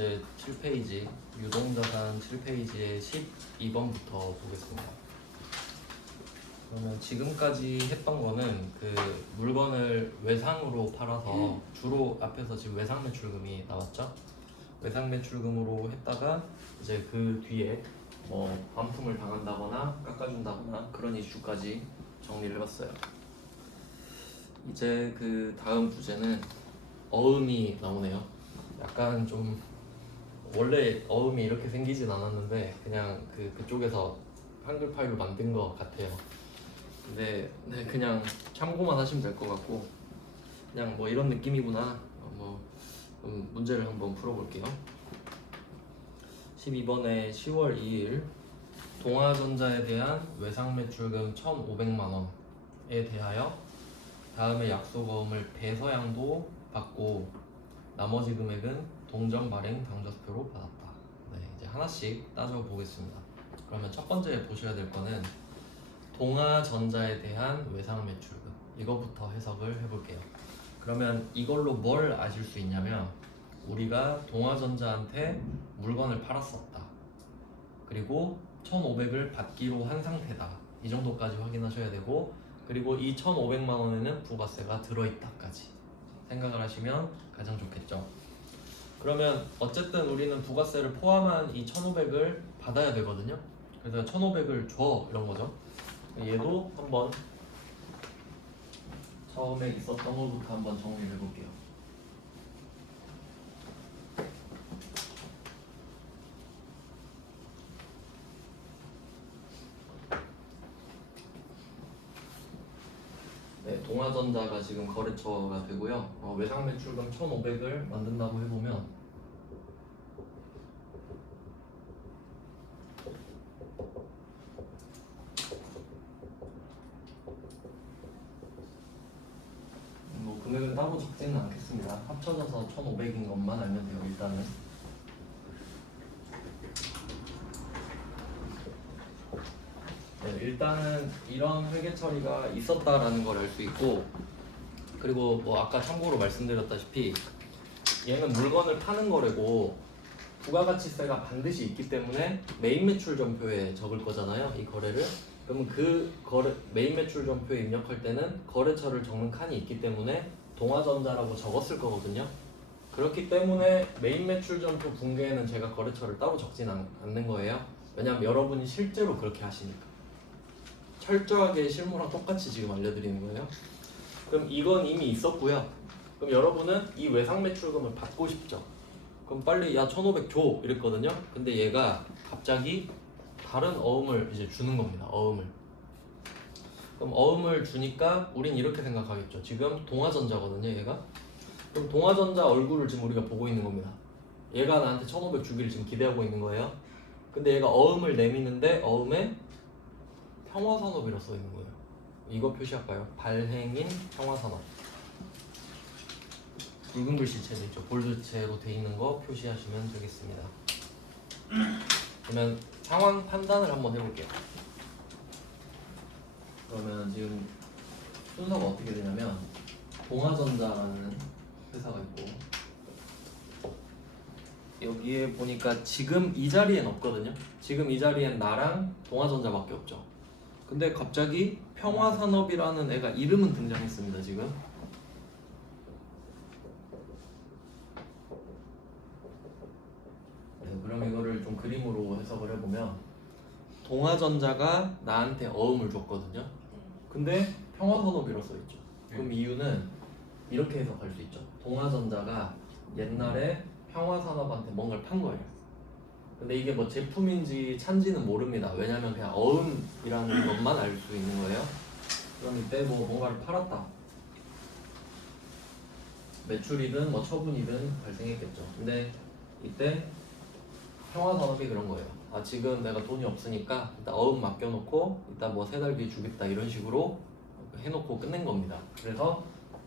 이제 7페이지 유동자산 7페이지의 12번부터 보겠습니다. 그러면 지금까지 했던 거는 그 물건을 외상으로 팔아서 주로 앞에서 지금 외상 매출금이 나왔죠? 외상 매출금으로 했다가 이제 그 뒤에 뭐 반품을 당한다거나 깎아준다거나 그런 이슈까지 정리를 해봤어요. 이제 그 다음 주제는 어음이 나오네요. 약간 좀 원래 어음이 이렇게 생기진 않았는데 그냥 그쪽에서 한글 파일로 만든 것 같아요. 근데 네, 그냥 참고만 하시면 될 것 같고 그냥 뭐 이런 느낌이구나. 문제를 한번 풀어볼게요. 12번에 10월 2일 동아전자에 대한 외상 매출금 1,500만 원에 대하여 다음의 약속어음을 배서양도 받고 나머지 금액은 동전 발행 당좌표로 받았다. 네, 이제 하나씩 따져보겠습니다. 그러면 첫 번째 보셔야 될 거는 동아전자에 대한 외상 매출금, 이거부터 해석을 해볼게요. 그러면 이걸로 뭘 아실 수 있냐면 우리가 동아전자한테 물건을 팔았었다. 그리고 1,500을 받기로 한 상태다. 이 정도까지 확인하셔야 되고, 그리고 이 1,500만 원에는 부가세가 들어있다까지 생각을 하시면 가장 좋겠죠. 그러면 어쨌든 우리는 부가세를 포함한 이 1,500을 받아야 되거든요. 그래서 1,500을 줘, 이런 거죠. 얘도 한번 처음에 있었던 것부터 한번 정리를 해볼게요. 네, 동아전자가 지금 거래처가 되고요. 외상 매출금 1,500을 만든다고 해보면 금액을 따로 적지는 않겠습니다. 합쳐져서 1,500인 것만 알면 돼요. 일단은 일단은 이런 회계 처리가 있었다라는 걸 알 수 있고, 그리고 뭐 아까 참고로 말씀드렸다시피 얘는 물건을 파는 거래고 부가가치세가 반드시 있기 때문에 메인 매출 전표에 적을 거잖아요. 이 거래를. 그러면 그 메인 매출 전표에 입력할 때는 거래처를 적는 칸이 있기 때문에 동아전자라고 적었을 거거든요. 그렇기 때문에 메인 매출 전표 붕괴에는 제가 거래처를 따로 적진 않는 거예요. 왜냐하면 여러분이 실제로 그렇게 하시니까. 철저하게 실무랑 똑같이 지금 알려드리는 거예요. 그럼 이건 이미 있었고요. 그럼 여러분은 이 외상 매출금을 받고 싶죠. 그럼 빨리 야 1,500 줘 이랬거든요. 근데 얘가 갑자기 다른 어음을 이제 주는 겁니다. 어음을. 그럼 어음을 주니까 우린 이렇게 생각하겠죠. 지금 동아전자거든요, 얘가. 그럼 동아전자 얼굴을 지금 우리가 보고 있는 겁니다. 얘가 나한테 1,500 주기를 지금 기대하고 있는 거예요. 근데 얘가 어음을 내미는데 어음에 평화산업이라 써 있는 거예요. 이거 표시할까요? 발행인 평화산업. 붉은 글씨체도 있죠. 볼드체로 돼 있는 거 표시하시면 되겠습니다. 그러면 상황 판단을 한번 해볼게요. 그러면 지금 순서가 어떻게 되냐면 동아전자라는 회사가 있고 여기에 보니까 지금 이 자리엔 없거든요. 지금 이 자리엔 나랑 동아전자밖에 없죠. 근데 갑자기 평화산업이라는 애가 이름은 등장했습니다. 지금 그럼 이거를 좀 그림으로 해석을 해보면 동아전자가 나한테 어음을 줬거든요. 근데 평화산업이라고 써있죠. 그럼 이유는 이렇게 해석할 수 있죠. 동아전자가 옛날에 평화산업한테 뭔가를 판 거예요. 근데 이게 뭐 제품인지 찬지는 모릅니다. 왜냐면 그냥 어음이라는 것만 알 수 있는 거예요. 그럼 이때 뭐 뭔가를 팔았다. 매출이든 뭐 처분이든 발생했겠죠. 근데 이때 평화산업이 그런 거예요. 아 지금 내가 돈이 없으니까 일단 어음 맡겨놓고 일단 뭐 3달 뒤에 주겠다 이런 식으로 해놓고 끝낸 겁니다. 그래서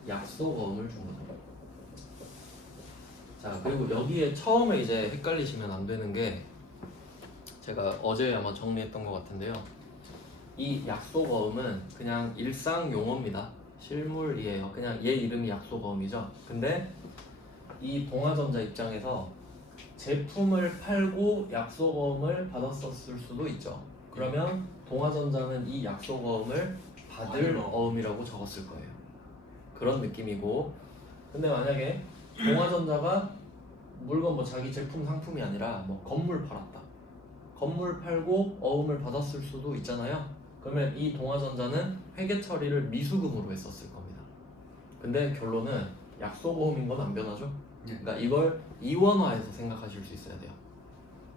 약속어음을 준 거죠. 자 그리고 여기에 처음에 이제 헷갈리시면 안 되는 게 제가 어제 아마 정리했던 것 같은데요. 이 약속어음은 그냥 일상 용어입니다. 실물이에요. 그냥 얘 이름이 약속어음이죠. 근데 이 동아전자 입장에서 제품을 팔고 약속어음을 받았었을 수도 있죠. 그러면 동화전자는 이 약속어음을 받을 어음이라고 적었을 거예요. 그런 느낌이고, 근데 만약에 동화전자가 물건 뭐 자기 제품 상품이 아니라 뭐 건물 팔았다. 건물 팔고 어음을 받았을 수도 있잖아요. 그러면 이 동화전자는 회계 처리를 미수금으로 했었을 겁니다. 근데 결론은 약속어음인 건 안 변하죠. 그러니까 이걸 이원화해서 생각하실 수 있어야 돼요.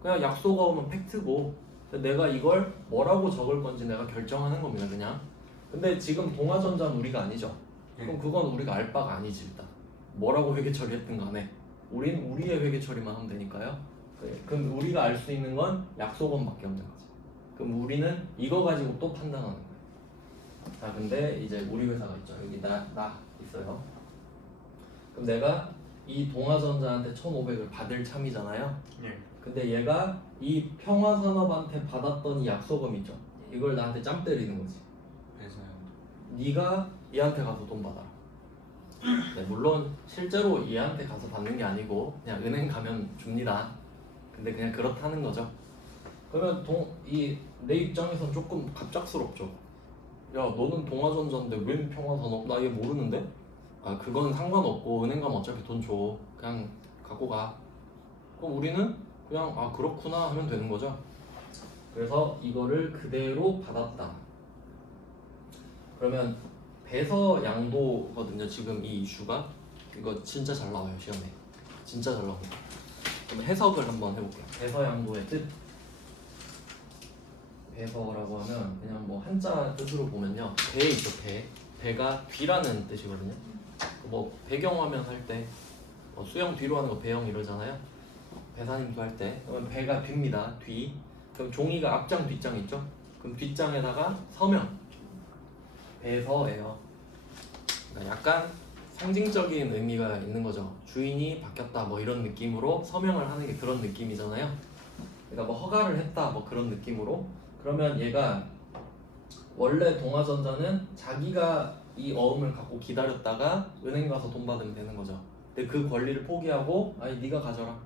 그냥 약속어음은 팩트고 내가 이걸 뭐라고 적을 건지 내가 결정하는 겁니다. 그냥. 근데 지금 동화전자는 우리가 아니죠. 그럼 그건 우리가 알 바가 아니지. 일단 뭐라고 회계 처리했든 간에 우린 우리의 회계 처리만 하면 되니까요. 그럼 우리가 알 수 있는 건 약속어음밖에 없는 거지. 그럼 우리는 이거 가지고 또 판단하는 거예요. 자, 근데 이제 우리 회사가 있죠. 여기 나 있어요. 그럼 내가 이 동화전자한테 1,500을 받을 참이잖아요. 근데 얘가 이 평화산업한테 받았던 이 약속금 있죠. 이걸 나한테 짬 때리는 거지. 네가 얘한테 가서 돈 받아라. 네, 물론 실제로 얘한테 가서 받는 게 아니고 그냥 은행 가면 줍니다. 근데 그냥 그렇다는 거죠. 그러면 내 입장에선 조금 갑작스럽죠. 야, 너는 동화전자인데 웬 평화산업? 나 얘 모르는데? 아, 그건 상관없고 은행 가면 어차피 돈 줘. 그냥 갖고 가. 그럼 우리는 그냥 아 그렇구나 하면 되는 거죠. 그래서 이거를 그대로 받았다. 그러면 배서양도거든요. 지금 이 이슈가 이거 진짜 잘 나와요 시험에. 진짜 잘 나옵니다. 그럼 해석을 한번 해볼게요. 배서양도의 뜻. 배서라고 하면 그냥 뭐 한자 뜻으로 보면요. 배 있죠 배. 배가 뒤라는 뜻이거든요. 뭐 배경화면 할 때 수영 뒤로 하는 거 배영 이러잖아요. 배사님도 할 때. 그러면 배가 뒤입니다. 뒤. 그럼 종이가 앞장 뒷장 있죠. 그럼 뒷장에다가 서명. 배서예요. 그러니까 약간 상징적인 의미가 있는 거죠. 주인이 바뀌었다 뭐 이런 느낌으로 서명을 하는 게 그런 느낌이잖아요. 그러니까 뭐 허가를 했다 뭐 그런 느낌으로. 그러면 얘가 원래 동화전자는 자기가 이 어음을 갖고 기다렸다가 은행 가서 돈 받으면 되는 거죠. 근데 그 권리를 포기하고 아니 네가 가져라.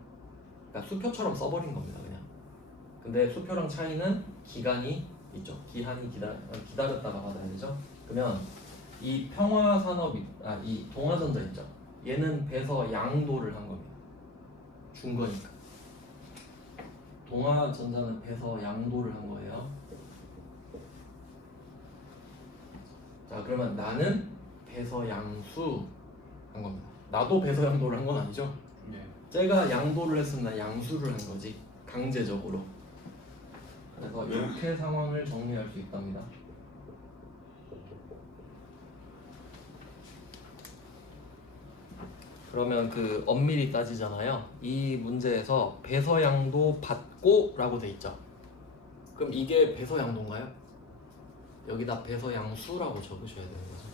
그러니까 수표처럼 써버린 겁니다 그냥. 근데 수표랑 차이는 기간이 있죠. 기한이 기다렸다가 받아야 되죠. 그러면 이 평화산업이 이 동화전자 있죠. 얘는 배서 양도를 한 겁니다. 준 거니까. 동화전자는 배서 양도를 한 거예요. 자, 그러면 나는 배서 양수 한 겁니다. 나도 배서 양도를 한 건 아니죠. 쟤가 양도를 했으면 난 양수를 한 거지. 강제적으로. 그래서 이렇게 상황을 정리할 수 있답니다. 그러면 그 엄밀히 따지잖아요. 이 문제에서 배서양도 받고 라고 돼 있죠. 그럼 이게 배서양도인가요? 여기다 배서양수라고 적으셔야 되는 거죠.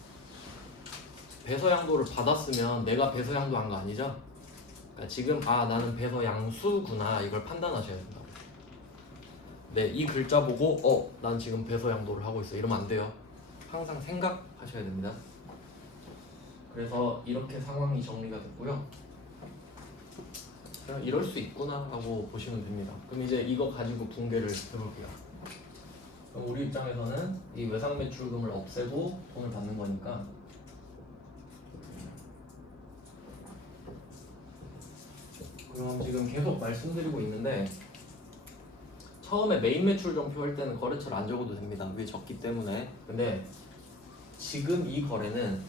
배서양도를 받았으면 내가 배서양도 한 거 아니죠? 그러니까 지금 나는 배서양수구나 이걸 판단하셔야 된다. 네, 이 글자 보고 난 지금 배서양도를 하고 있어 이러면 안 돼요. 항상 생각하셔야 됩니다. 그래서 이렇게 상황이 정리가 됐고요. 그냥 이럴 수 있구나 라고 보시면 됩니다. 그럼 이제 이거 가지고 붕괴를 해볼게요. 그럼 우리 입장에서는 이 외상 매출금을 없애고 돈을 받는 거니까 그럼 지금 계속 말씀드리고 있는데 처음에 메인 매출 정표 할 때는 거래처를 안 적어도 됩니다. 위에 적기 때문에. 근데 지금 이 거래는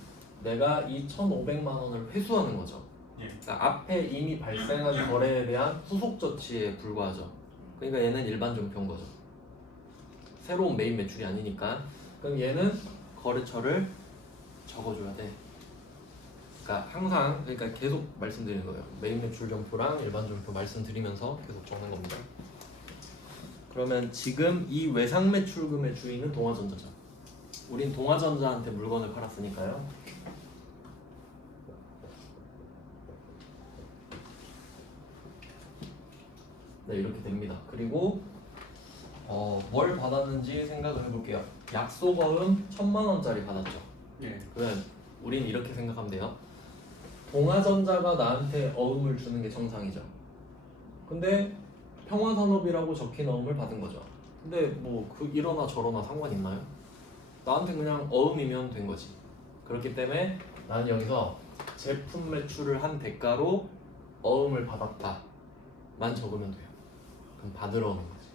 내가 이 1,500만 원을 회수하는 거죠. 그러니까 앞에 이미 발생한 거래에 대한 후속 조치에 불과하죠. 그러니까 얘는 일반 정표인 거죠. 새로운 메인 매출이 아니니까. 그럼 얘는 거래처를 적어줘야 돼. 그러니까 항상 계속 말씀드리는 거예요. 메인 매출 정표랑 일반 정표 말씀드리면서 계속 적는 겁니다. 그러면 지금 이 외상 매출금의 주인은 동화전자죠. 우린 동화전자한테 물건을 팔았으니까요. 네, 이렇게 됩니다. 그리고 뭘 받았는지 생각을 해볼게요. 약속어음 1,000만 원짜리 받았죠. 그러면 우린 이렇게 생각하면 돼요. 동화전자가 나한테 어음을 주는 게 정상이죠. 근데 평화산업이라고 적힌 어음을 받은 거죠. 근데 뭐 그 이러나 저러나 상관 있나요? 나한테 그냥 어음이면 된 거지. 그렇기 때문에 나는 여기서 제품 매출을 한 대가로 어음을 받았다만 적으면 돼요. 그럼 받을 어음인 거지.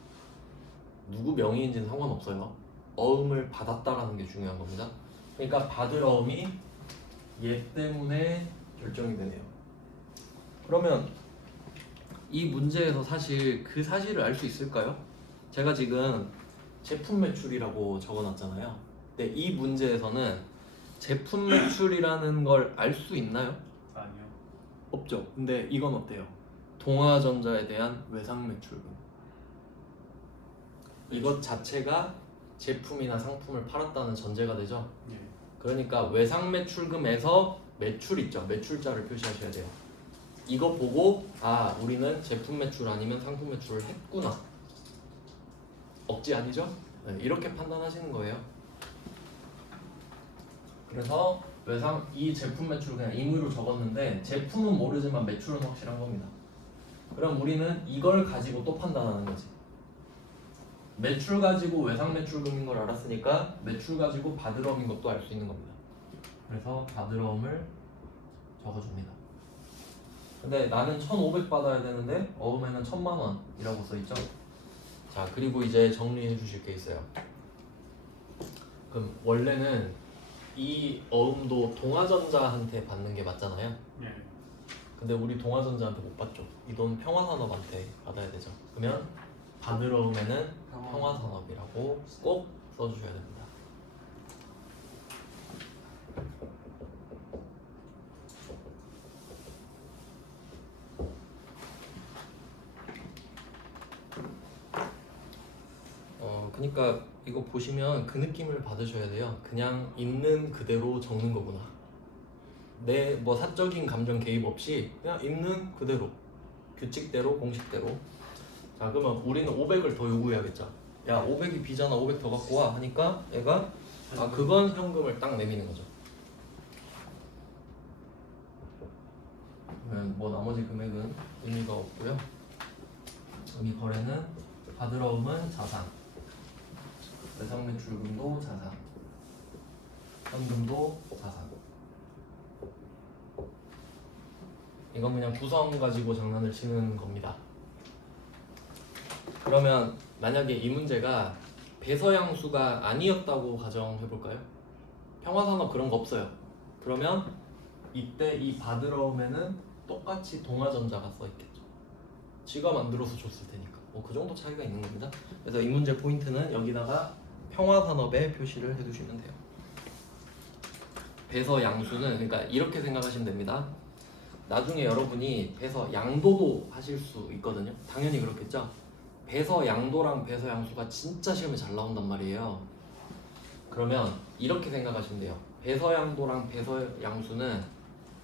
누구 명의인지는 상관없어요. 어음을 받았다라는 게 중요한 겁니다. 그러니까 받을 어음이 얘 때문에 결정이 되네요. 그러면 이 문제에서 사실 그 사실을 알 수 있을까요? 제가 지금 제품 매출이라고 적어놨잖아요. 근데 이 문제에서는 제품 매출이라는 걸 알 수 있나요? 아니요. 없죠. 근데 이건 어때요? 동아전자에 대한 외상 매출금. 이것 자체가 제품이나 상품을 팔았다는 전제가 되죠. 예. 그러니까 외상 매출금에서 매출 있죠. 매출자를 표시하셔야 돼요. 이거 보고 아 우리는 제품 매출 아니면 상품 매출을 했구나. 억지 아니죠? 네, 이렇게 판단하시는 거예요. 그래서 외상 이 제품 매출을 그냥 임의로 적었는데 제품은 모르지만 매출은 확실한 겁니다. 그럼 우리는 이걸 가지고 또 판단하는 거지. 매출 가지고 외상 매출금인 걸 알았으니까 매출 가지고 받을어음인 것도 알 수 있는 겁니다. 그래서 받을어음을 적어줍니다. 근데 나는 1,500 받아야 되는데 어음에는 1,000만 원이라고 써있죠. 자 그리고 이제 정리해 주실 게 있어요. 그럼 원래는 이 어음도 동아전자한테 받는 게 맞잖아요. 예. 근데 우리 동아전자한테 못 받죠. 이 돈 평화산업한테 받아야 되죠. 그러면 받을 어음에는 평화산업이라고 꼭 써주셔야 됩니다. 그러니까 이거 보시면 그 느낌을 받으셔야 돼요. 그냥 있는 그대로 적는 거구나. 내 뭐 사적인 감정 개입 없이 그냥 있는 그대로 규칙대로 공식대로. 자 그러면 우리는 500을 더 요구해야겠죠. 야 500이 비잖아 500 더 갖고 와 하니까 얘가 아 그건 현금을 딱 내미는 거죠. 그러면 뭐 나머지 금액은 의미가 없고요. 의미 거래는 받을어음은 자산, 외상 매출금도 자산, 현금도 자산. 이건 그냥 구성 가지고 장난을 치는 겁니다. 그러면 만약에 이 문제가 배서양수가 아니었다고 가정해볼까요? 평화산업 그런 거 없어요. 그러면 이때 이 받을어음에는 똑같이 동아전자가 써있겠죠. 지가 만들어서 줬을 테니까 뭐 그 정도 차이가 있는 겁니다. 그래서 이 문제 포인트는 여기다가 평화산업에 표시를 해두시면 돼요. 배서양수는 그러니까 이렇게 생각하시면 됩니다. 나중에 여러분이 배서 양도도 하실 수 있거든요. 당연히 그렇겠죠. 배서 양도랑 배서 양수가 진짜 시험에 잘 나온단 말이에요. 그러면 이렇게 생각하시면 돼요. 배서 양도랑 배서 양수는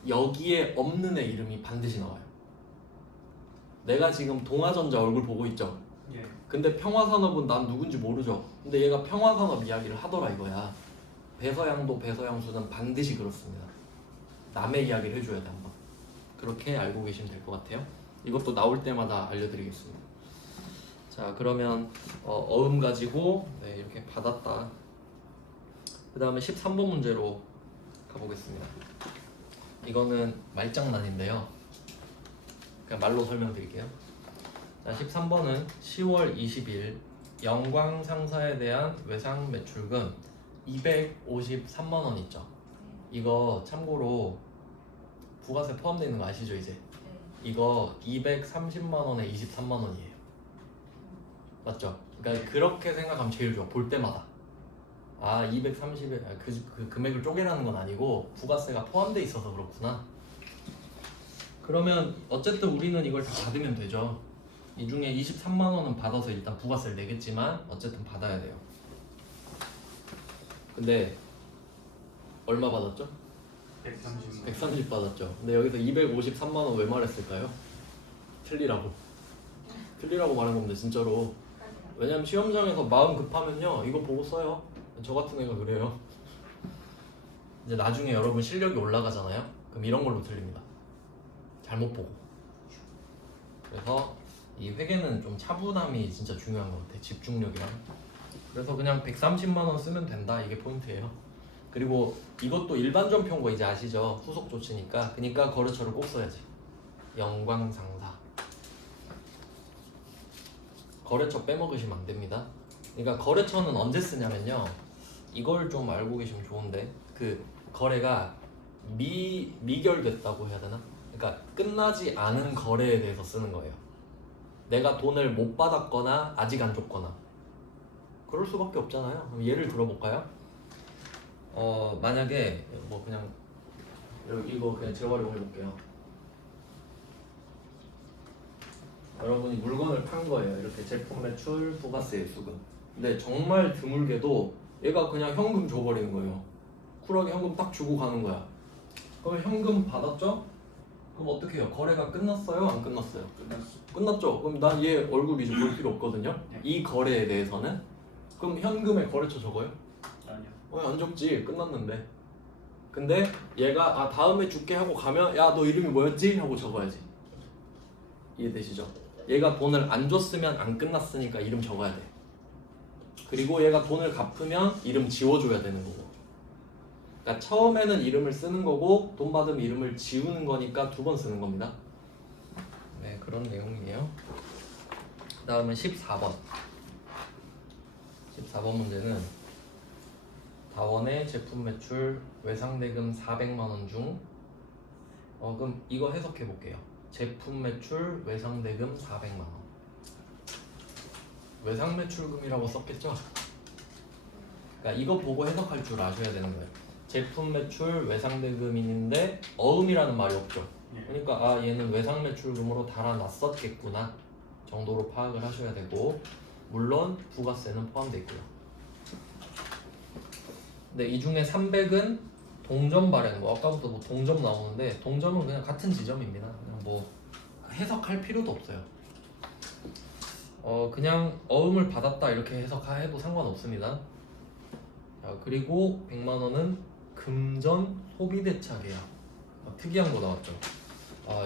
여기에 없는 애 이름이 반드시 나와요. 내가 지금 동아전자 얼굴 보고 있죠. 예. 근데 평화산업은 난 누군지 모르죠. 근데 얘가 평화산업 이야기를 하더라 이거야. 배서 양도 배서 양수는 반드시 그렇습니다. 남의 이야기를 해줘야 돼 한번. 그렇게 알고 계시면 될 것 같아요. 이것도 나올 때마다 알려드리겠습니다. 자 그러면 어음 가지고 네, 이렇게 받았다. 그 다음에 13번 문제로 가보겠습니다. 이거는 말장난인데요. 그냥 말로 설명드릴게요. 자 13번은 10월 20일 영광 상사에 대한 외상 매출금 253만 원 있죠. 이거 참고로 부가세 포함되어 있는 거 아시죠 이제? 이거 230만 원에 23만 원이에요. 맞죠? 그러니까 그렇게 생각하면 제일 좋아. 볼 때마다 아 230에 그 금액을 쪼개라는 건 아니고 부가세가 포함되어 있어서 그렇구나. 그러면 어쨌든 우리는 이걸 다 받으면 되죠. 이 중에 23만 원은 받아서 일단 부가세를 내겠지만 어쨌든 받아야 돼요. 근데 얼마 받았죠? 130 받았죠. 근데 여기서 253만 원 왜 말했을까요? 틀리라고 말한 겁니다 진짜로. 왜냐면 시험장에서 마음 급하면요 이거 보고 써요. 저 같은 애가 그래요. 이제 나중에 여러분 실력이 올라가잖아요. 그럼 이런 걸로 틀립니다. 잘못 보고. 그래서 이 회계는 좀 차분함이 진짜 중요한 것 같아. 집중력이랑. 그래서 그냥 130만 원 쓰면 된다. 이게 포인트예요. 그리고 이것도 일반 전표인 거 이제 아시죠? 후속 조치니까. 그러니까 거래처를 꼭 써야지. 영광상사. 거래처 빼먹으시면 안 됩니다. 그러니까 거래처는 언제 쓰냐면요. 이걸 좀 알고 계시면 좋은데 그 거래가 미결됐다고 해야 되나? 그러니까 끝나지 않은 거래에 대해서 쓰는 거예요. 내가 돈을 못 받았거나 아직 안 줬거나 그럴 수밖에 없잖아요. 그럼 예를 들어볼까요? 만약에 뭐 그냥 이거 그냥 재활용 해볼게요. 여러분이 물건을 판 거예요. 이렇게 제품 매출, 부가세 수금. 근데 정말 드물게도 얘가 그냥 현금 줘버리는 거예요. 쿨하게 현금 딱 주고 가는 거야. 그럼 현금 받았죠? 그럼 어떻게 해요? 거래가 끝났어요? 안 끝났어요? 끝났죠? 그럼 난 얘 얼굴 이제 볼 필요 없거든요? 이 거래에 대해서는? 그럼 현금에 거래처 적어요? 아니요. 안 적지. 끝났는데. 근데 얘가 다음에 줄게 하고 가면 야 너 이름이 뭐였지? 하고 적어야지. 이해되시죠? 얘가 돈을 안 줬으면 안 끝났으니까 이름 적어야 돼. 그리고 얘가 돈을 갚으면 이름 지워줘야 되는 거고. 그러니까 처음에는 이름을 쓰는 거고 돈 받으면 이름을 지우는 거니까 두 번 쓰는 겁니다. 네, 그런 내용이에요. 그 다음은 14번. 14번 문제는 다원의 제품 매출 외상대금 400만 원 중 그럼 이거 해석해 볼게요. 제품 매출 외상대금 400만 원. 외상매출금이라고 썼겠죠? 그러니까 이거 보고 해석할 줄 아셔야 되는 거예요. 제품 매출 외상대금이 있는데 어음이라는 말이 없죠. 그러니까 얘는 외상매출금으로 달아놨었겠구나 정도로 파악을 하셔야 되고, 물론 부가세는 포함되어 있고요. 근데 이 중에 300은 동점 발행, 뭐 아까부터 뭐 동점 나오는데 동점은 그냥 같은 지점입니다. 그냥 뭐 해석할 필요도 없어요. 그냥 어음을 받았다 이렇게 해석해도 상관없습니다. 자, 그리고 100만 원은 금전 소비대차 계약. 특이한 거 나왔죠.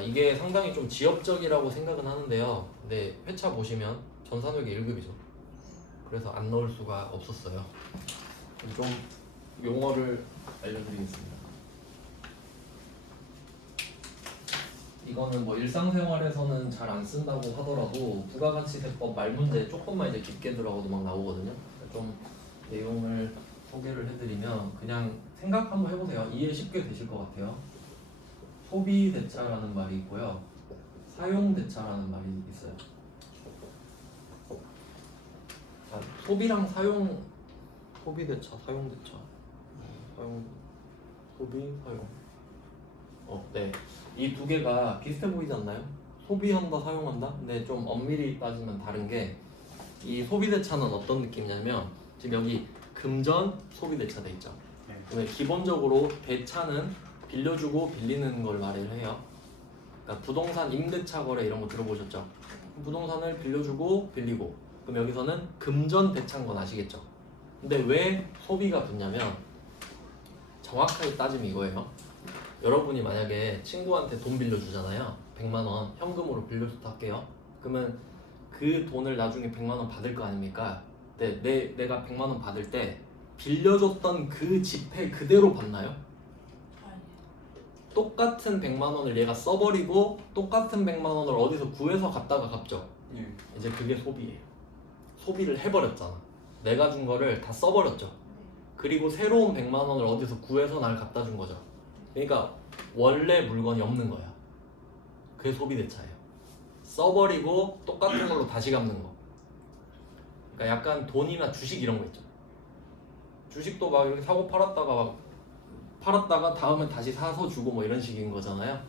이게 상당히 좀 지엽적이라고 생각은 하는데요. 근데 회차 보시면 전산회계 1급이죠. 그래서 안 넣을 수가 없었어요. 좀 용어를 알려드리겠습니다. 이거는 뭐 일상생활에서는 잘 안 쓴다고 하더라도 부가가치세법 말문제 조금만 이제 깊게 들어가도 막 나오거든요. 좀 내용을 소개를 해드리면 그냥 생각 한번 해보세요. 이해 쉽게 되실 것 같아요. 소비대차라는 말이 있고요, 사용대차라는 말이 있어요. 자, 소비랑 사용, 소비대차, 사용대차, 소비, 사용. 네. 이 두 개가 비슷해 보이지 않나요? 소비한다, 사용한다? 근데 좀 엄밀히 따지면 다른 게, 이 소비대차는 어떤 느낌이냐면 지금 여기 금전 소비대차 돼 있죠. 근데 기본적으로 대차는 빌려주고 빌리는 걸 말을 해요. 그러니까 부동산 임대차 거래 이런 거 들어보셨죠? 부동산을 빌려주고 빌리고. 그럼 여기서는 금전 대차인 건 아시겠죠? 근데 왜 소비가 붙냐면 정확하게 따지면 이거예요. 여러분이 만약에 친구한테 돈 빌려주잖아요. 100만 원 현금으로 빌려줬다 할게요. 그러면 그 돈을 나중에 100만 원 받을 거 아닙니까? 내가 100만 원 받을 때 빌려줬던 그 지폐 그대로 받나요? 똑같은 100만 원을 얘가 써버리고 똑같은 100만 원을 어디서 구해서 갖다가 갚죠. 이제 그게 소비예요. 소비를 해버렸잖아. 내가 준 거를 다 써버렸죠. 그리고 새로운 100만 원을 어디서 구해서 날 갖다 준 거죠. 그러니까 원래 물건이 없는 거야. 그게 소비대차예요. 써버리고 똑같은 걸로 다시 갚는 거. 그러니까 약간 돈이나 주식 이런 거 있죠. 주식도 막 이렇게 사고 팔았다가 다음에 다시 사서 주고 뭐 이런 식인 거잖아요.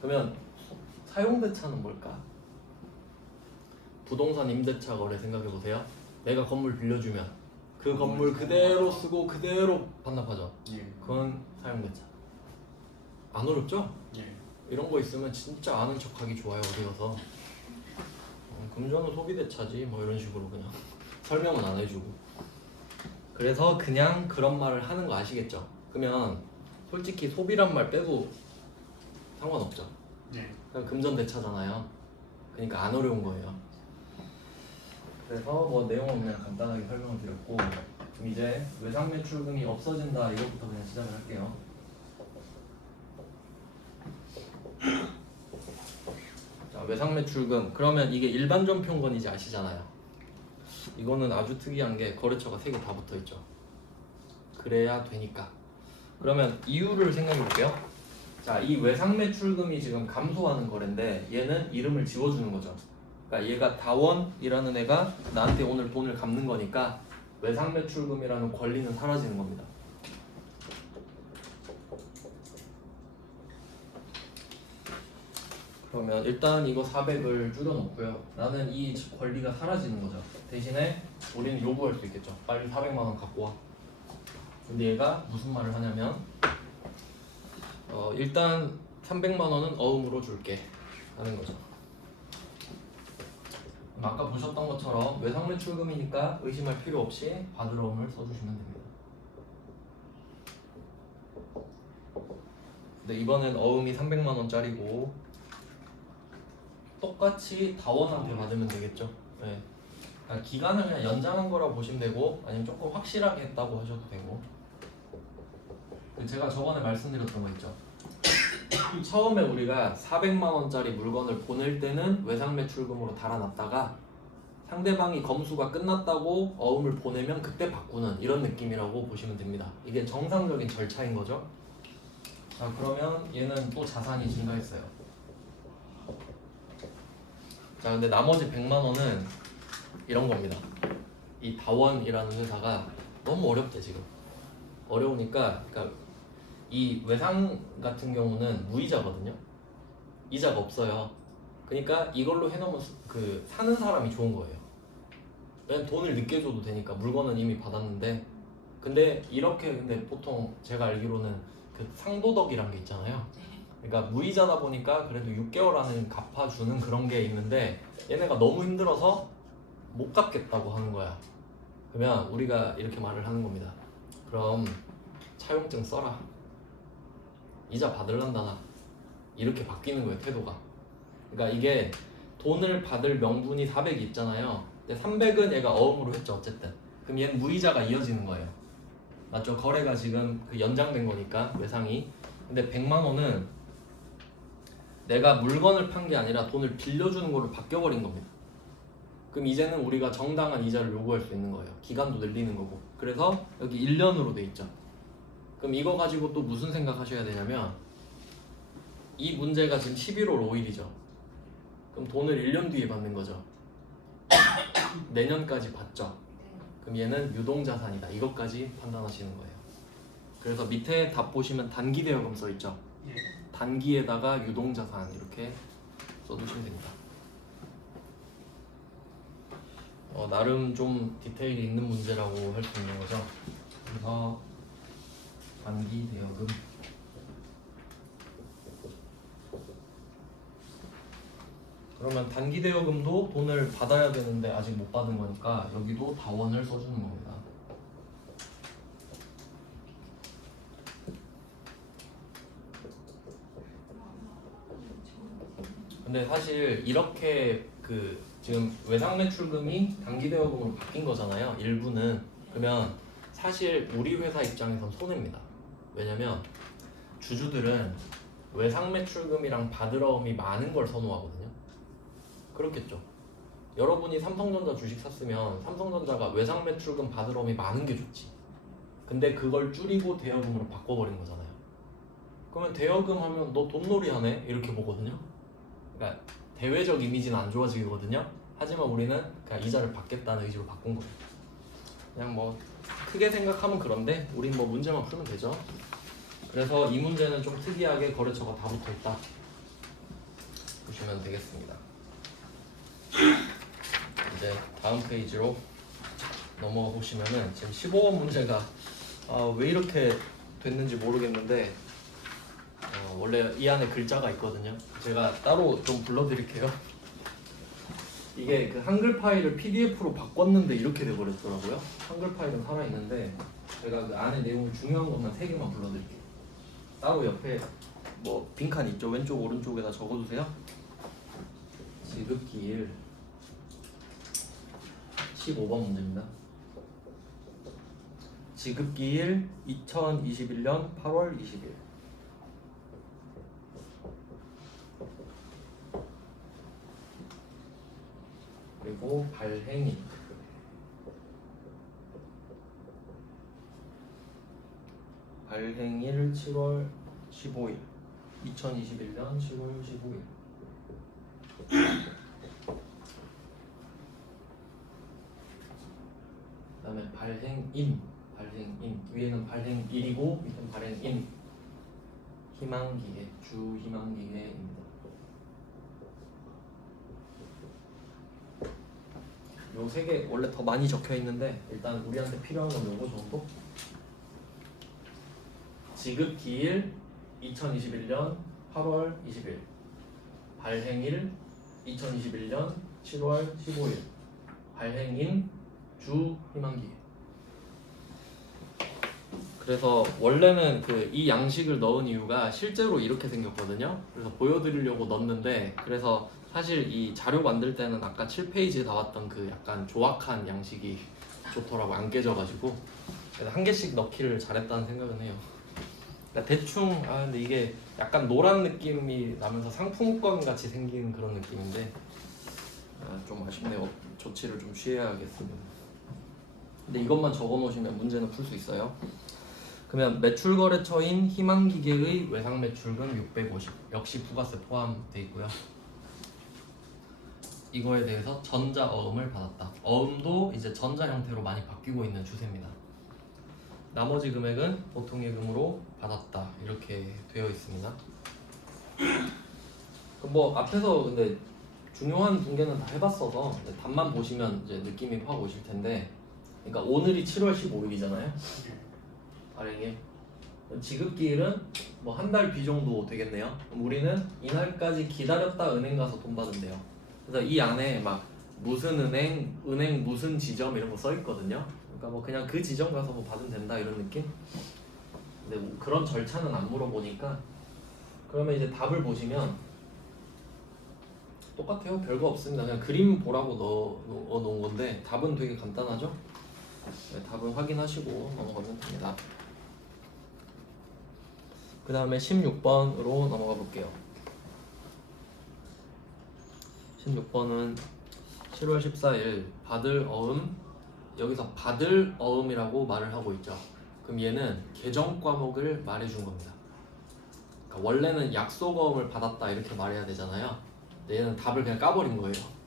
그러면 사용대차는 뭘까? 부동산 임대차 거래 생각해보세요. 내가 건물 빌려주면 그 건물 그대로 쓰고 그대로 반납하죠. 그건 사용대차. 안 어렵죠? 이런 거 있으면 진짜 아는 척하기 좋아요. 어디 가서 금전은 소비대차지 뭐 이런 식으로 그냥 설명은 안 해주고. 그래서 그냥 그런 말을 하는 거 아시겠죠? 그러면 솔직히 소비란 말 빼고 상관없죠. 그냥 금전대차잖아요. 그러니까 안 어려운 거예요. 그래서 뭐 내용은 그냥 간단하게 설명을 드렸고, 그럼 이제 외상 매출금이 없어진다 이것부터 그냥 시작을 할게요. 자, 외상 매출금 그러면 이게 일반 전평건이지 아시잖아요. 이거는 아주 특이한 게 거래처가 3개 다 붙어 있죠. 그래야 되니까. 그러면 이유를 생각해 볼게요. 자, 이 외상 매출금이 지금 감소하는 거래인데 얘는 이름을 지워주는 거죠. 그러니까 얘가 다원이라는 애가 나한테 오늘 돈을 갚는 거니까 외상 매출금이라는 권리는 사라지는 겁니다. 그러면 일단 이거 400을 줄여놓고요. 나는 이 권리가 사라지는 거죠. 대신에 우리는 요구할 수 있겠죠. 빨리 400만 원 갖고 와. 근데 얘가 무슨 말을 하냐면 일단 300만 원은 어음으로 줄게 하는 거죠. 아까 보셨던 것처럼 외상 매출금이니까 의심할 필요 없이 받으러움을 써주시면 됩니다. 근데 이번엔 어음이 300만 원짜리고 똑같이 다원한테 받으면 되겠죠. 네. 그러니까 기간을 그냥 연장한 거라고 보시면 되고 아니면 조금 확실하게 했다고 하셔도 되고. 제가 저번에 말씀드렸던 거 있죠. 처음에 우리가 400만 원짜리 물건을 보낼 때는 외상 매출금으로 달아놨다가 상대방이 검수가 끝났다고 어음을 보내면 그때 바꾸는 이런 느낌이라고 보시면 됩니다. 이게 정상적인 절차인 거죠. 자, 그러면 얘는 또 자산이 증가했어요. 자, 근데 나머지 100만 원은 이런 겁니다. 이 다원이라는 회사가 너무 어렵대 지금. 어려우니까 그러니까 이 외상 같은 경우는 무이자거든요. 이자가 없어요. 그러니까 이걸로 해놓으면 그 사는 사람이 좋은 거예요. 왜냐면 돈을 늦게 줘도 되니까 물건은 이미 받았는데. 근데 이렇게 근데 보통 제가 알기로는 그 상도덕이란 게 있잖아요. 그러니까 무이자다 보니까 그래도 6개월 안에 갚아주는 그런 게 있는데 얘네가 너무 힘들어서 못 갚겠다고 하는 거야. 그러면 우리가 이렇게 말을 하는 겁니다. 그럼 차용증 써라. 이자 받을란다 나. 이렇게 바뀌는 거예요 태도가. 그러니까 이게 돈을 받을 명분이 400이 있잖아요. 근데 300은 얘가 어음으로 했죠 어쨌든. 그럼 얘는 무이자가 이어지는 거예요. 맞죠? 거래가 지금 그 연장된 거니까 외상이. 근데 100만 원은 내가 물건을 판 게 아니라 돈을 빌려주는 거로 바뀌어버린 겁니다. 그럼 이제는 우리가 정당한 이자를 요구할 수 있는 거예요. 기간도 늘리는 거고. 그래서 여기 1년으로 돼 있죠. 그럼 이거 가지고 또 무슨 생각하셔야 되냐면 이 문제가 지금 11월 5일이죠. 그럼 돈을 1년 뒤에 받는 거죠. 내년까지 받죠. 그럼 얘는 유동자산이다. 이것까지 판단하시는 거예요. 그래서 밑에 답 보시면 단기 대여금 써 있죠. 단기에다가 유동자산 이렇게 써두시면 됩니다. 나름 좀 디테일이 있는 문제라고 할 수 있는 거죠. 그래서 단기 대여금 그러면 단기 대여금도 돈을 받아야 되는데 아직 못 받은 거니까 여기도 다원을 써주는 겁니다. 근데 사실 이렇게 그 지금 외상 매출금이 단기 대여금으로 바뀐 거잖아요. 일부는. 그러면 사실 우리 회사 입장에선 손해입니다. 왜냐면 주주들은 외상 매출금이랑 받으러움이 많은 걸 선호하거든요. 그렇겠죠. 여러분이 삼성전자 주식 샀으면 삼성전자가 외상 매출금 받으러움이 많은 게 좋지. 근데 그걸 줄이고 대여금으로 바꿔버린 거잖아요. 그러면 대여금 하면 너 돈놀이 하네? 이렇게 보거든요. 그러니까 대외적 이미지는 안 좋아지거든요. 하지만 우리는 그냥 이자를 받겠다는 의지로 바꾼 거예요. 그냥 뭐 크게 생각하면 그런데 우린 뭐 문제만 풀면 되죠. 그래서 이 문제는 좀 특이하게 거래처가 다 붙어있다 보시면 되겠습니다. 이제 다음 페이지로 넘어가 보시면은 지금 15번 문제가 왜 이렇게 됐는지 모르겠는데 원래 이 안에 글자가 있거든요. 제가 따로 좀 불러드릴게요. 이게 그 한글 파일을 PDF로 바꿨는데 이렇게 돼버렸더라고요. 한글 파일은 살아있는데 제가 그 안에 내용을 중요한 것만 3개만 불러드릴게요. 따로 옆에 뭐 빈칸 있죠? 왼쪽 오른쪽에다 적어두세요. 지급기일 15번 문제입니다. 지급기일 2021년 8월 20일. 그리고 발행일 발행일 7월 15일 2021년 7월 15일. 그 다음에 발행인 위에는 발행일이고 밑에는 발행인. 희망기계 주 희망기계입니다. 요 세 개 원래 더 많이 적혀 있는데 일단 우리한테 필요한 건 요거 정도. 지급 기일 2021년 8월 20일, 발행일 2021년 7월 15일, 발행인 주 희망기계. 그래서 원래는 이 양식을 넣은 이유가 실제로 이렇게 생겼거든요. 그래서 보여드리려고 넣었는데, 그래서 사실 이 자료 만들 때는 아까 7페이지에 나왔던 그 약간 조악한 양식이 좋더라고. 안 깨져가지고. 그래서 한 개씩 넣기를 잘했다는 생각은 해요. 그러니까 대충 근데 이게 약간 노란 느낌이 나면서 상품권 같이 생긴 그런 느낌인데 좀 아쉽네요. 조치를 좀 취해야겠습니다. 근데 이것만 적어 놓으시면 문제는 풀 수 있어요. 그러면 매출거래처인 희망기계의 외상매출금 650, 역시 부가세 포함되어 있고요. 이거에 대해서 전자어음을 받았다. 어음도 이제 전자 형태로 많이 바뀌고 있는 추세입니다. 나머지 금액은 보통예금으로 받았다, 이렇게 되어 있습니다. 뭐 앞에서 근데 중요한 붕괴는 다 해봤어서 답만 보시면 이제 느낌이 확 오실 텐데, 그러니까 오늘이 7월 15일이잖아요. 발행일. 지급기일은 뭐 한 달 뒤 정도 되겠네요. 그럼 우리는 이날까지 기다렸다 은행 가서 돈 받은대요. 그래서 이 안에 막 무슨 은행 무슨 지점 이런 거 써 있거든요. 그러니까 뭐 그냥 그 지점 가서 뭐 받으면 된다 이런 느낌? 근데 뭐 그런 절차는 안 물어보니까, 그러면 이제 답을 보시면 똑같아요. 별거 없습니다. 그냥 그림 보라고 넣어 놓은 건데 답은 되게 간단하죠? 네, 답은 확인하시고 넘어가면 됩니다. 그 다음에 16번으로 넘어가 볼게요. 16번은 7월 14일 받을 어음, 여기서 받을 어음이라고 말을 하고 있죠. 그럼 얘는 계정 과목을 말해준 겁니다. 그러니까 원래는 약속 어음을 받았다 이렇게 말해야 되잖아요. 근데 얘는 답을 그냥 까버린 거예요.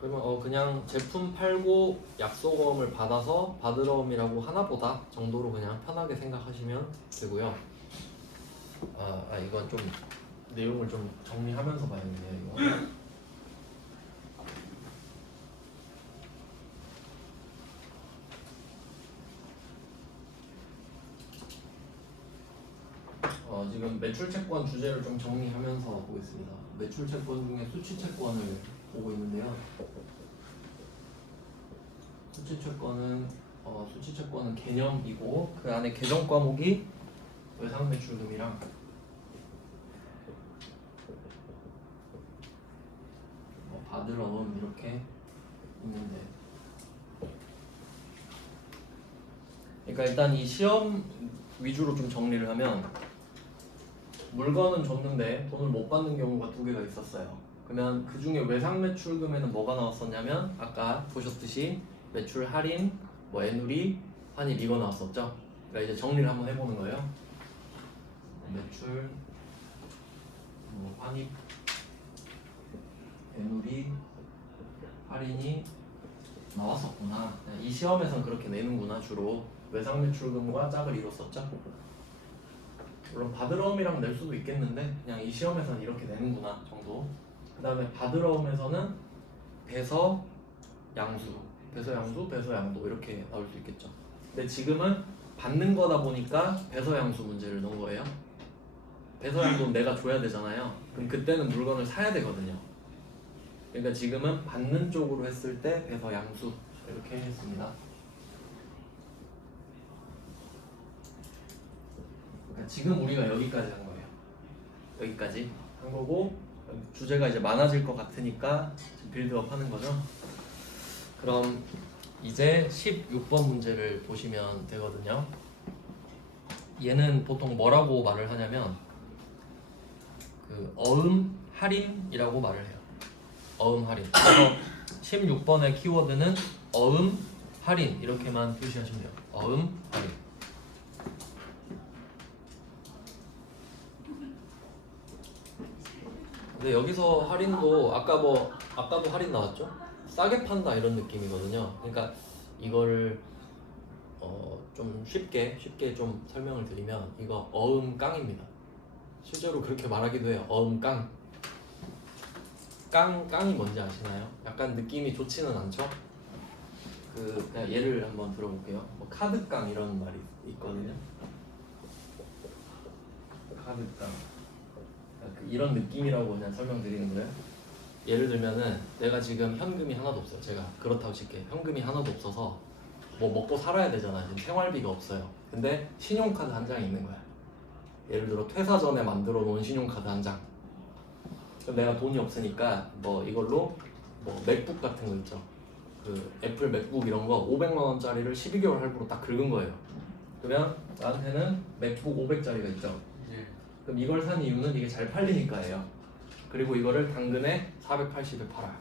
그러면 그냥 제품 팔고 약속 어음을 받아서 받을 어음이라고 하나보다 정도로 그냥 편하게 생각하시면 되고요. 이건 좀 내용을 좀 정리하면서 봐야겠네요. 이거 지금 매출채권 주제를 좀 정리하면서 보겠습니다. 매출채권 중에 수취채권을 보고 있는데요. 수취채권은 개념이고 그 안에 계정 과목이 외상매출금이랑 받을 어음 이렇게 있는데, 그러니까 일단 이 시험 위주로 좀 정리를 하면 물건은 줬는데 돈을 못 받는 경우가 두 개가 있었어요. 그러면 그 중에 외상매출금에는 뭐가 나왔었냐면 아까 보셨듯이 매출 할인, 뭐 애누리, 환입 이거 나왔었죠. 그러니까 이제 정리를 한번 해보는 거예요. 매출, 환입, 애누리, 할인이 나왔었구나. 이 시험에선 그렇게 내는구나. 주로 외상매출금과 짝을 이뤘었죠. 물론 받으러움이랑 낼 수도 있겠는데 그냥 이 시험에서는 이렇게 내는구나 정도. 그 다음에 받으러움에서는 배서, 양수, 배서, 양수, 배서, 양도 이렇게 나올 수 있겠죠. 근데 지금은 받는 거다 보니까 배서, 양수 문제를 넣은 거예요. 배서, 양도는 내가 줘야 되잖아요. 그럼 그때는 물건을 사야 되거든요. 그러니까 지금은 받는 쪽으로 했을 때 배서, 양수 이렇게 했습니다. 그러니까 지금 우리가 여기까지 한 거예요. 여기까지 한 거고, 주제가 이제 많아질 것 같으니까 지금 빌드업 하는 거죠. 그럼 이제 16번 문제를 보시면 되거든요. 얘는 보통 뭐라고 말을 하냐면 그 어음 할인이라고 말을 해요. 어음 할인. 그래서 16번의 키워드는 어음 할인 이렇게만 표시하시면 돼요. 어음 할인. 근데 여기서 할인도 아까도 할인 나왔죠? 싸게 판다 이런 느낌이거든요. 그러니까 이거를 좀 쉽게 좀 설명을 드리면 이거 어음 깡입니다. 실제로 그렇게 말하기도 해요. 어음 깡. 깡이 뭔지 아시나요? 약간 느낌이 좋지는 않죠? 그냥 예를 한번 들어볼게요. 뭐 카드깡 이런 말이 있거든요. 카드깡. 이런 느낌이라고 그냥 설명드리는 거예요. 예를 들면은 내가 지금 현금이 하나도 없어요. 제가 그렇다고 칠게. 현금이 하나도 없어서 뭐 먹고 살아야 되잖아. 지금 생활비가 없어요. 근데 신용카드 한 장이 있는 거야. 예를 들어 퇴사 전에 만들어 놓은 신용카드 한 장. 그럼 내가 돈이 없으니까 뭐 이걸로 뭐 맥북 같은 거 있죠. 그 애플 맥북 이런 거 500만 원짜리를 12개월 할부로 딱 긁은 거예요. 그러면 나한테는 맥북 500짜리가 있죠. 그럼 이걸 산 이유는 이게 잘 팔리니까예요. 그리고 이거를 당근에 480에 팔아요.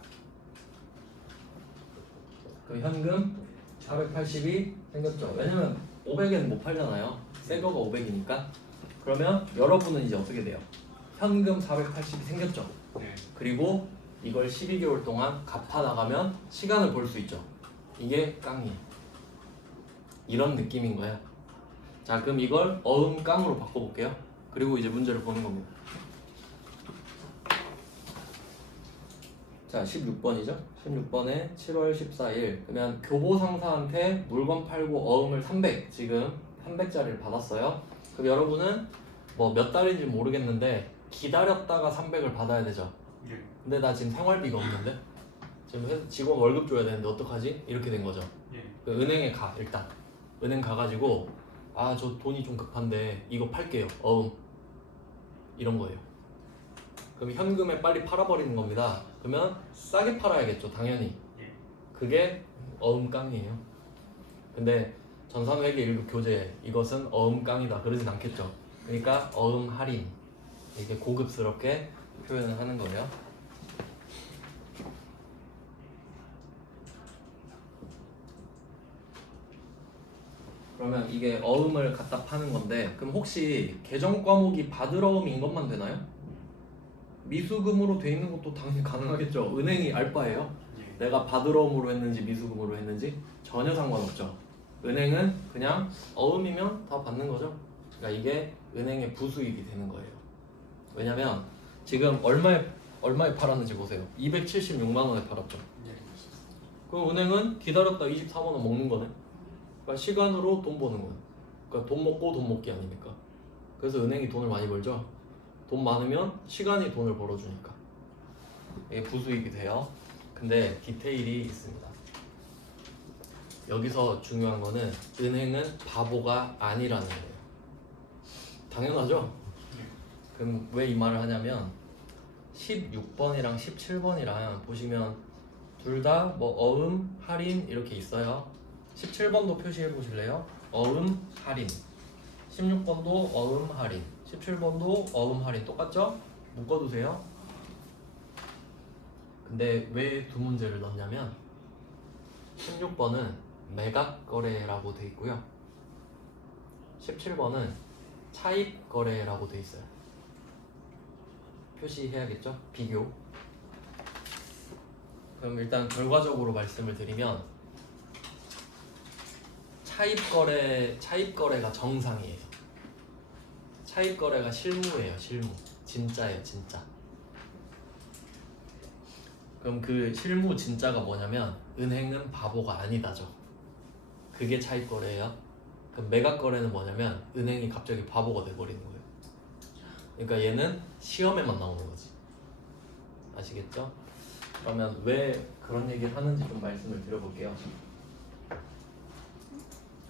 그럼 현금 480이 생겼죠. 왜냐면 500에는 못 팔잖아요. 새 거가 500이니까. 그러면 여러분은 이제 어떻게 돼요? 현금 480이 생겼죠. 네. 그리고 이걸 12개월 동안 갚아 나가면 시간을 벌 수 있죠. 이게 깡이에요. 이런 느낌인 거야. 자, 그럼 이걸 어음 깡으로 바꿔볼게요. 그리고 이제 문제를 보는 겁니다. 자, 16번이죠. 16번에 7월 14일. 그러면 교보 상사한테 물건 팔고 어음을 300, 지금 300짜리를 받았어요. 그럼 여러분은 뭐 몇 달인지 모르겠는데 기다렸다가 300을 받아야 되죠. 근데 나 지금 생활비가 없는데 지금 직원 월급 줘야 되는데 어떡하지? 이렇게 된 거죠. 그 은행에 가. 일단 은행 가가지고 아, 저 돈이 좀 급한데 이거 팔게요. 어음. 이런 거예요. 그럼 현금에 빨리 팔아버리는 겁니다. 그러면 싸게 팔아야겠죠, 당연히. 그게 어음깡이에요. 근데 전산회계 1급 교재 이것은 어음깡이다 그러진 않겠죠. 그러니까 어음 할인 이게 고급스럽게 표현을 하는 거예요. 그러면 이게 어음을 갖다 파는 건데 그럼 혹시 계정 과목이 받으러음인 것만 되나요? 미수금으로 돼 있는 것도 당연히 가능하겠죠. 은행이 알 바예요. 내가 받으러음으로 했는지 미수금으로 했는지 전혀 상관없죠. 은행은 그냥 어음이면 다 받는 거죠. 그러니까 이게 은행의 부수입이 되는 거예요. 왜냐면 지금 얼마에 팔았는지 보세요. 276만 원에 팔았죠. 그럼 은행은 기다렸다 24만 원 먹는 거네. 그러니까 시간으로 돈 버는 거예요. 그러니까 돈 먹고 돈 먹기 아닙니까? 그래서 은행이 돈을 많이 벌죠. 돈 많으면 시간이 돈을 벌어주니까 이게 부수입이 돼요. 근데 디테일이 있습니다. 여기서 중요한 거는 은행은 바보가 아니라는 거예요. 당연하죠? 그럼 왜 이 말을 하냐면 16번이랑 17번이랑 보시면 둘 다 뭐 어음, 할인 이렇게 있어요. 17번도 표시해 보실래요? 어음, 할인. 16번도 어음, 할인. 17번도 어음, 할인. 똑같죠? 묶어두세요. 근데 왜 두 문제를 넣냐면 16번은 매각 거래라고 돼 있고요. 17번은 차입 거래라고 돼 있어요. 표시해야겠죠? 비교. 그럼 일단 결과적으로 말씀을 드리면 차입 거래가 정상이에요. 차입 거래가 실무예요, 실무. 진짜예요, 진짜. 그럼 그 실무 진짜가 뭐냐면 은행은 바보가 아니다죠. 그게 차입 거래예요. 그럼 매각 거래는 뭐냐면 은행이 갑자기 바보가 돼버리는 거예요. 그러니까 얘는 시험에만 나오는 거지. 아시겠죠? 그러면 왜 그런 얘기를 하는지 좀 말씀을 드려볼게요.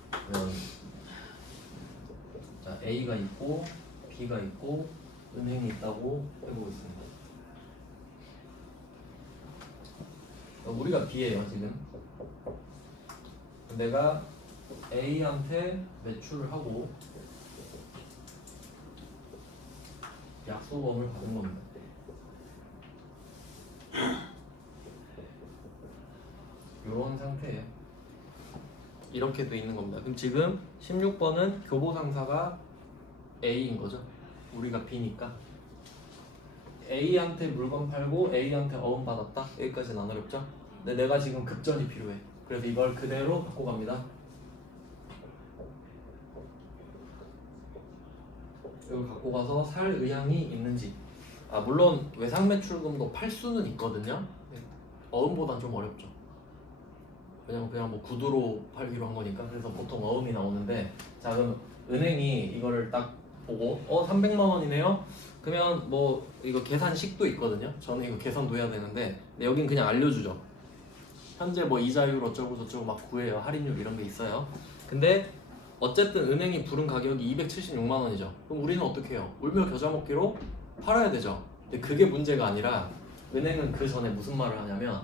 그러면 자, A가 있고 B가 있고 은행이 있다고 해보겠습니다. 우리가 B예요 지금. 내가 A한테 매출을 하고 약속금을 받은 겁니다. 이런 상태예요. 이렇게 돼 있는 겁니다. 그럼 지금 16번은 교보상사가 A인 거죠. 우리가 B니까 A한테 물건 팔고 A한테 어음 받았다. 여기까지는 안 어렵죠? 근데 내가 지금 급전이 필요해. 그래서 이걸 그대로 갖고 갑니다. 이걸 갖고 가서 살 의향이 있는지. 물론 외상 매출금도 팔 수는 있거든요. 어음보단 좀 어렵죠. 왜냐면 그냥 뭐 구두로 팔기로 한 거니까. 그래서 보통 어음이 나오는데, 자 그럼 은행이 이거를 딱 보고 300만 원이네요. 그러면 뭐 이거 계산식도 있거든요. 저는 이거 계산도 해야 되는데, 근데 여긴 그냥 알려주죠. 현재 뭐 이자율 어쩌고 저쩌고 막 구해요. 할인율 이런 게 있어요. 근데 어쨌든 은행이 부른 가격이 276만 원이죠. 그럼 우리는 어떻게 해요? 울며 겨자 먹기로 팔아야 되죠. 근데 그게 문제가 아니라 은행은 그 전에 무슨 말을 하냐면,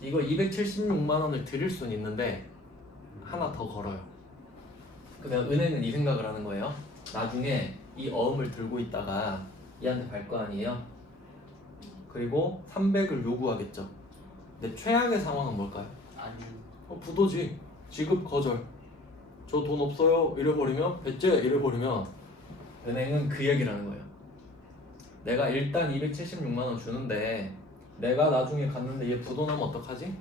이거 276만 원을 드릴 수는 있는데 하나 더 걸어요. 그러면 은행은 이 생각을 하는 거예요. 나중에 이 어음을 들고 있다가 얘한테 갈 거 아니에요. 그리고 300을 요구하겠죠. 근데 최악의 상황은 뭘까요? 아니요. 부도지. 지급 거절. 저 돈 없어요. 이래버리면, 배째 이래버리면 은행은 그 얘기를 하는 거예요. 내가 일단 276만 원 주는데 내가 나중에 갔는데 얘 부도나면 어떡하지?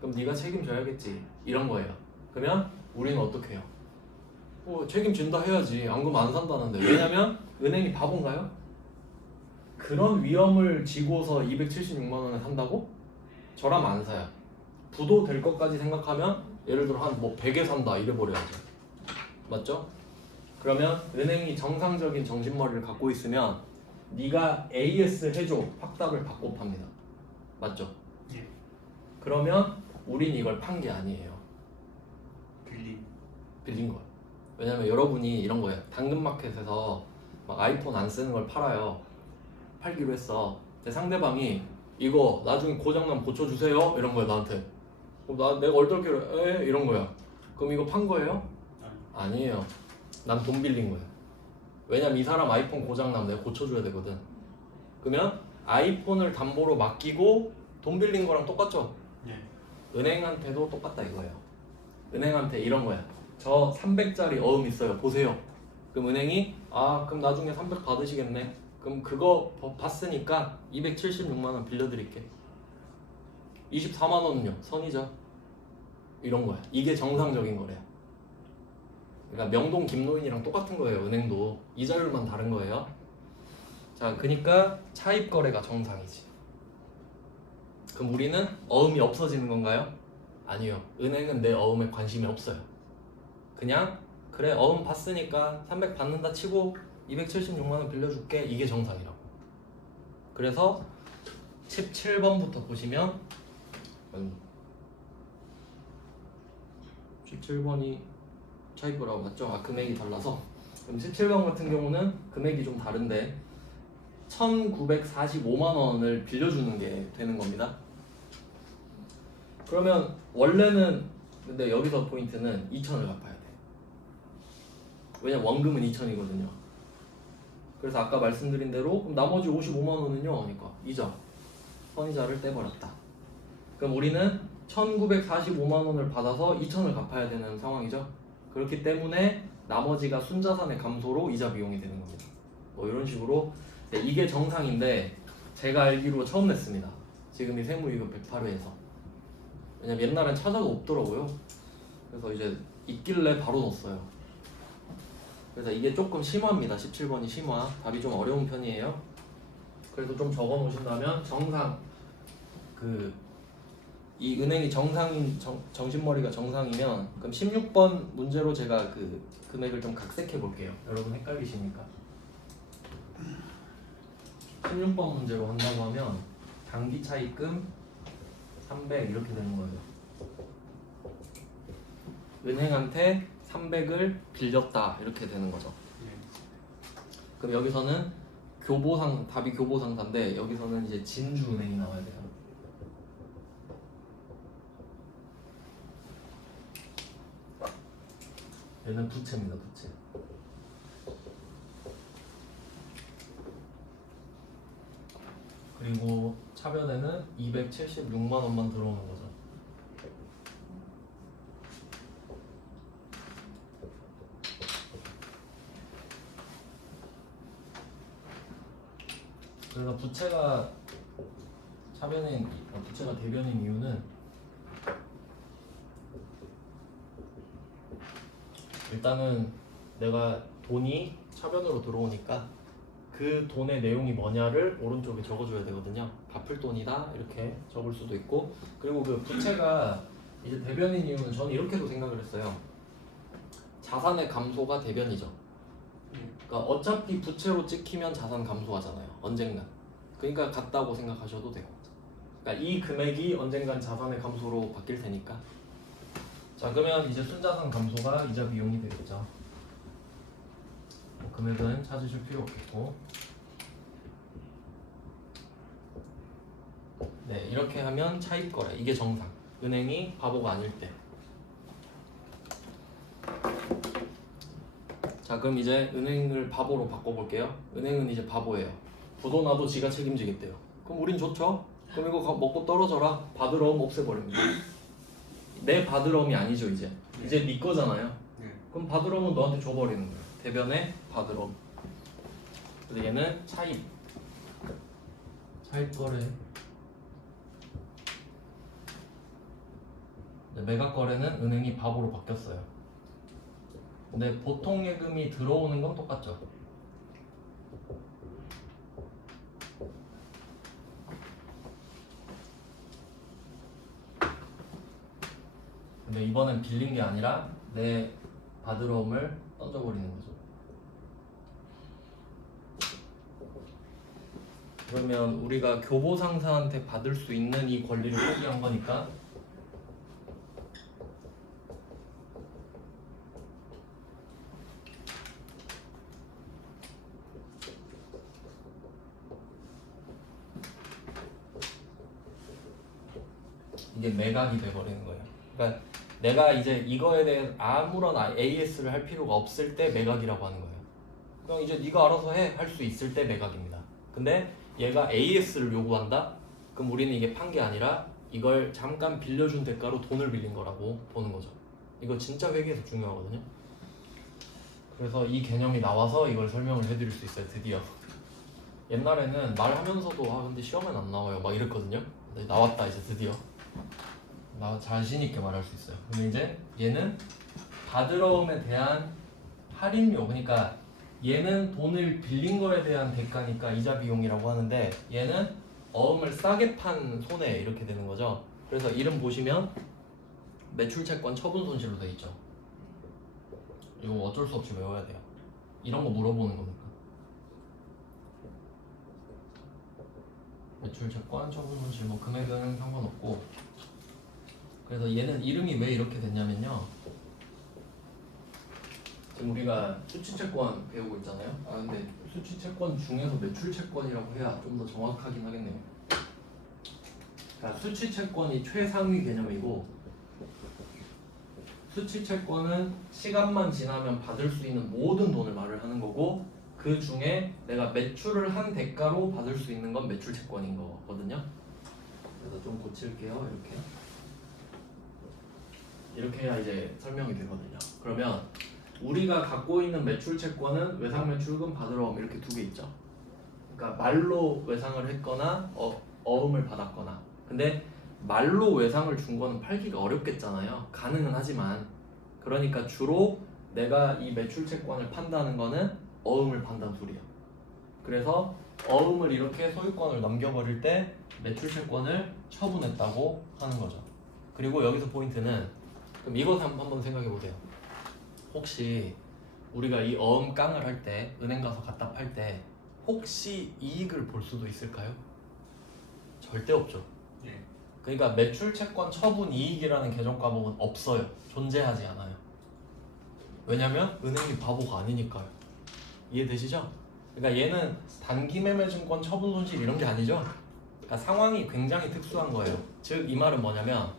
그럼 네가 책임져야겠지. 이런 거예요. 그러면 우리는 어떻게 해요? 책임진다 해야지. 안 그러면 안 산다는데. 왜냐면 은행이 바본가요? 그런 위험을 지고서 276만 원을 산다고? 저라면 안 사요. 부도 될 것까지 생각하면 예를 들어 한 뭐 100에 산다 이래버려야죠. 맞죠? 그러면 은행이 정상적인 정신머리를 갖고 있으면 네가 AS 해줘 확답을 받고 팝니다. 맞죠? 예. 그러면 우린 이걸 판 게 아니에요. 빌린 거예요. 왜냐면 여러분이 이런 거예요. 당근마켓에서 막 아이폰 안 쓰는 걸 팔아요. 팔기로 했어. 근데 상대방이 이거 나중에 고장나면 고쳐주세요 이런 거야 나한테. 그럼 내가 얼떨결에 에 이런 거야. 그럼 이거 판 거예요? 아니에요. 난 돈 빌린 거예요. 왜냐면 이 사람 아이폰 고장나면 내가 고쳐줘야 되거든. 그러면 아이폰을 담보로 맡기고 돈 빌린 거랑 똑같죠? 예. 은행한테도 똑같다 이거예요. 은행한테 이런 거야. 저 300짜리 어음 있어요. 보세요. 그럼 은행이 그럼 나중에 300 받으시겠네. 그럼 그거 봤으니까 276만 원 빌려드릴게. 24만 원은요? 선이죠. 이런 거야. 이게 정상적인 거래요. 그러니까 명동 김노인이랑 똑같은 거예요. 은행도 이자율만 다른 거예요. 자, 그러니까 차입 거래가 정상이지. 그럼 우리는 어음이 없어지는 건가요? 아니요. 은행은 내 어음에 관심이 없어요. 그냥 그래 어음 봤으니까 300 받는다 치고 276만 원 빌려줄게. 이게 정상이라고. 그래서 17번부터 보시면 17번이 차입거라고 맞죠? 금액이 달라서. 그럼 17번 같은 경우는 금액이 좀 다른데 1945만 원을 빌려주는 게 되는 겁니다. 그러면 원래는 근데 여기서 포인트는 2천을 갚아야 돼. 왜냐면 원금은 2천이거든요. 그래서 아까 말씀드린 대로 그럼 나머지 55만 원은요? 그러니까 이자, 선이자를 떼버렸다. 그럼 우리는 1945만 원을 받아서 2천을 갚아야 되는 상황이죠. 그렇기 때문에 나머지가 순자산의 감소로 이자 비용이 되는 겁니다. 뭐 이런 식으로 이게 정상인데 제가 알기로 처음 냈습니다. 지금 이 세무이거 108회에서. 왜냐면 옛날엔 찾아도 없더라고요. 그래서 이제 있길래 바로 넣었어요. 그래서 이게 조금 심화입니다. 17번이 심화. 답이 좀 어려운 편이에요. 그래서 좀 적어 놓으신다면 정상 이 은행이 정상인 정신머리가 정상이면 그럼 16번 문제로 제가 그 금액을 좀 각색해 볼게요. 여러분 헷갈리시니까. 16번 문제로 한다고 하면 단기 차입금 300 이렇게 되는 거예요. 은행한테 300을 빌렸다 이렇게 되는 거죠. 그럼 여기서는 답이 교보상사인데 여기서는 이제 진주은행이 나와야 돼요. 얘는 부채입니다. 부채. 그리고 차변에는 276만 원만 들어오는 거죠. 그래서 부채가 차변인, 부채가 대변인 이유는 일단은 내가 돈이 차변으로 들어오니까 그 돈의 내용이 뭐냐를 오른쪽에 적어줘야 되거든요. 갚을 돈이다 이렇게 적을 수도 있고, 그리고 그 부채가 이제 대변인 이유는 저는 이렇게도 생각을 했어요. 자산의 감소가 대변이죠. 그러니까 어차피 부채로 찍히면 자산 감소하잖아요. 언젠간. 그러니까 같다고 생각하셔도 되고. 그러니까 이 금액이 언젠간 자산의 감소로 바뀔 테니까. 자, 그러면 이제 순자산 감소가 이자 비용이 되겠죠. 금액은 찾으실 필요 없겠고. 네, 이렇게 하면 차입거래. 이게 정상. 은행이 바보가 아닐 때. 자, 그럼 이제 은행을 바보로 바꿔볼게요. 은행은 이제 바보예요. 부도 나도 지가 책임지겠대요. 그럼 우린 좋죠? 그럼 이거 먹고 떨어져라. 받으러움 없애버립니다. 내 받으러움이 아니죠, 이제. 이제 네 거잖아요. 그럼 받으러움은 너한테 줘버리는 거예요. 대변에 받으러움. 그래서 얘는 차입거래. 매각거래는 은행이 바보로 바뀌었어요. 근데 보통 예금이 들어오는 건 똑같죠. 근데 이번엔 빌린 게 아니라 내 받으러움을 던져버리는 거죠. 그러면 우리가 교보상사한테 받을 수 있는 이 권리를 포기한 거니까 이게 매각이 돼버리는 거예요. 그러니까 내가 이제 이거에 대해 아무런 AS를 할 필요가 없을 때 매각이라고 하는 거예요. 그럼 이제 네가 알아서 할 수 있을 때 매각입니다. 근데 얘가 AS를 요구한다? 그럼 우리는 이게 판 게 아니라 이걸 잠깐 빌려준 대가로 돈을 빌린 거라고 보는 거죠. 이거 진짜 회계에서 중요하거든요. 그래서 이 개념이 나와서 이걸 설명을 해드릴 수 있어요. 드디어. 옛날에는 말하면서도 근데 시험엔 안 나와요 막 이랬거든요. 근데 나왔다 이제 드디어. 나 자신 있게 말할 수 있어요. 근데 이제 얘는 받으러움에 대한 할인료, 그러니까 얘는 돈을 빌린 거에 대한 대가니까 이자 비용이라고 하는데 얘는 어음을 싸게 판 손해 이렇게 되는 거죠. 그래서 이름 보시면 매출채권 처분 손실로 돼 있죠. 이거 어쩔 수 없이 외워야 돼요. 이런 거 물어보는 거니까. 매출채권 처분 손실 뭐 금액은 상관없고. 그래서 얘는 이름이 왜 이렇게 됐냐면요. 지금 우리가 수취채권 배우고 있잖아요. 근데 수취채권 중에서 매출채권이라고 해야 좀 더 정확하긴 하겠네요. 그러니까 수취채권이 최상위 개념이고 수취채권은 시간만 지나면 받을 수 있는 모든 돈을 말을 하는 거고 그 중에 내가 매출을 한 대가로 받을 수 있는 건 매출채권인 거거든요. 그래서 좀 고칠게요. 이렇게 해야 이제 설명이 되거든요. 그러면 우리가 갖고 있는 매출채권은 외상매출금 받으러옴 이렇게 두 개 있죠. 그러니까 말로 외상을 했거나 어음을 받았거나. 근데 말로 외상을 준 거는 팔기가 어렵겠잖아요. 가능은 하지만. 그러니까 주로 내가 이 매출채권을 판다는 거는 어음을 판다는 소리야. 그래서 어음을 이렇게 소유권을 넘겨버릴 때 매출채권을 처분했다고 하는 거죠. 그리고 여기서 포인트는 그럼 이것 한번 생각해 보세요. 혹시 우리가 이 어음 깡을 할 때 은행 가서 갖다 팔 때 혹시 이익을 볼 수도 있을까요? 절대 없죠. 그러니까 매출채권 처분 이익이라는 개정 과목은 없어요. 존재하지 않아요. 왜냐면 은행이 바보가 아니니까요. 이해되시죠? 그러니까 얘는 단기매매증권 처분 손실 이런 게 아니죠. 그러니까 상황이 굉장히 특수한 거예요. 즉 이 말은 뭐냐면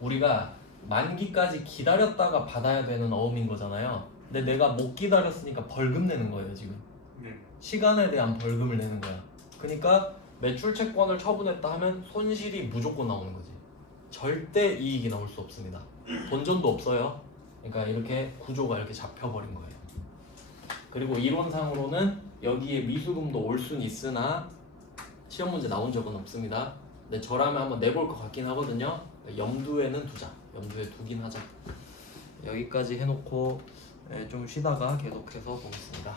우리가 만기까지 기다렸다가 받아야 되는 어음인 거잖아요. 근데 내가 못 기다렸으니까 벌금 내는 거예요 지금. 네. 시간에 대한 벌금을 내는 거야. 그러니까 매출 채권을 처분했다 하면 손실이 무조건 나오는 거지. 절대 이익이 나올 수 없습니다. 본전도 없어요. 그러니까 이렇게 구조가 이렇게 잡혀버린 거예요. 그리고 이론상으로는 여기에 미수금도 올 수는 있으나 시험 문제 나온 적은 없습니다. 근데 저라면 한번 내볼 것 같긴 하거든요. 염두에는 두자. 염두에 두긴 하자. 여기까지 해놓고 좀 쉬다가 계속해서 보겠습니다.